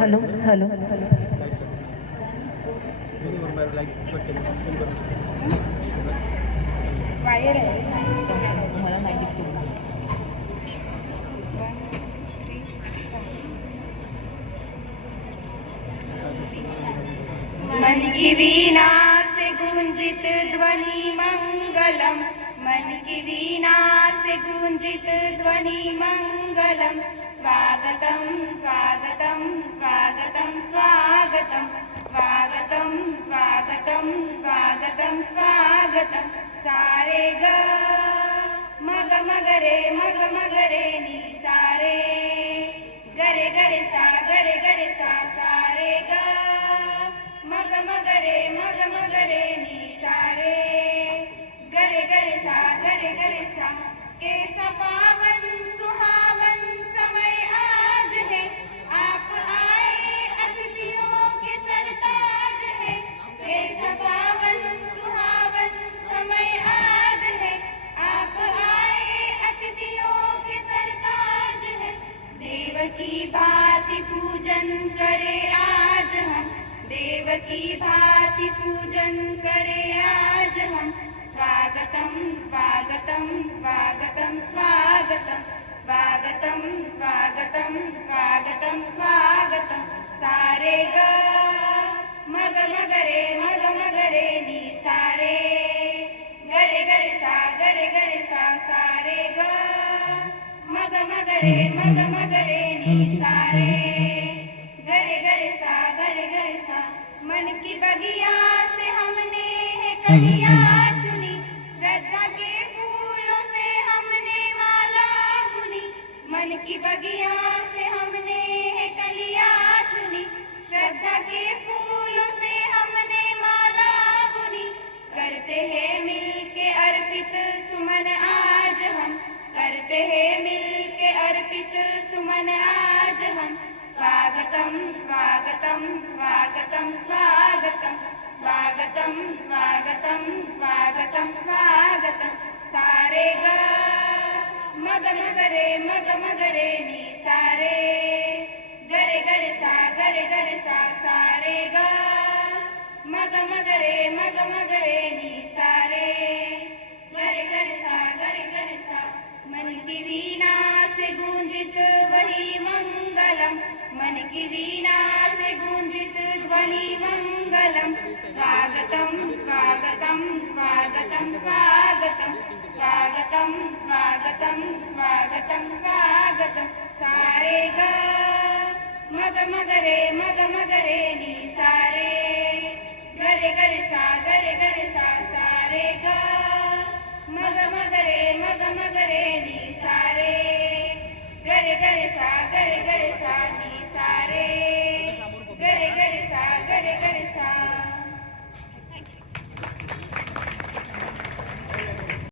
Hello hello wire मला माहिती मन की वीणा से गूंजित ध्वनि मंगलम, मन की वीणा से गूंजित ध्वनि मंगलम। स्वागतम स्वागतम स्वागतम स्वागतम स्वागतम स्वागतम स्वागतम स्वागतम। सारे ग मग मगरे नी सारे गरे गरे सा सारे ग मग मगरे नी सारे गरे सा। कैसा पावन सुहावन समय आज है, आप आए अतिथियों के सरताज है। कैसा पावन सुहावन समय आज है, आप आए अतिथियों के सरताज है। देव की भांति पूजन करे आज हम, देव की भांति पूजन करे आज हम। स्वागतम स्वागतम स्वागतम स्वागतम स्वागतम स्वागतम स्वागतम स्वागतम। सारे ग मग मगरे नी सारे गरे सा सारे ग मग मगरे नी सारे गरे सा। मन की बगिया से हमने है कलियां चुनी, श्रद्धा के फूलों से हमने माला बुनी। मन की बगिया से हमने है कलियां चुनी, श्रद्धा के फूलों से हमने माला बुनी। करते हैं मिलके अर्पित सुमन आज हम, करते हैं मिलके अर्पित सुमन आज हम। स्वागतम स्वागतम स्वागतम स्वागतम स्वागतम स्वागतम स्वागतम स्वागतम। सारे ग मग मगरे नी सारे गरे सा सारे ग मग मगरे नी सारे गरे सा। मन की वीणा से गूंजित वही मंगलम, मन की वीणा से गूंजित ध्वनि मंगलम। स्वागतम स्वागतम स्वागतम स्वागतम स्वागतम स्वागतम स्वागतम स्वागतम। सारे ग मग मगरे नी सारे गरे सा सारे ग मग मगरे नी सारे गरे सा नी सारे।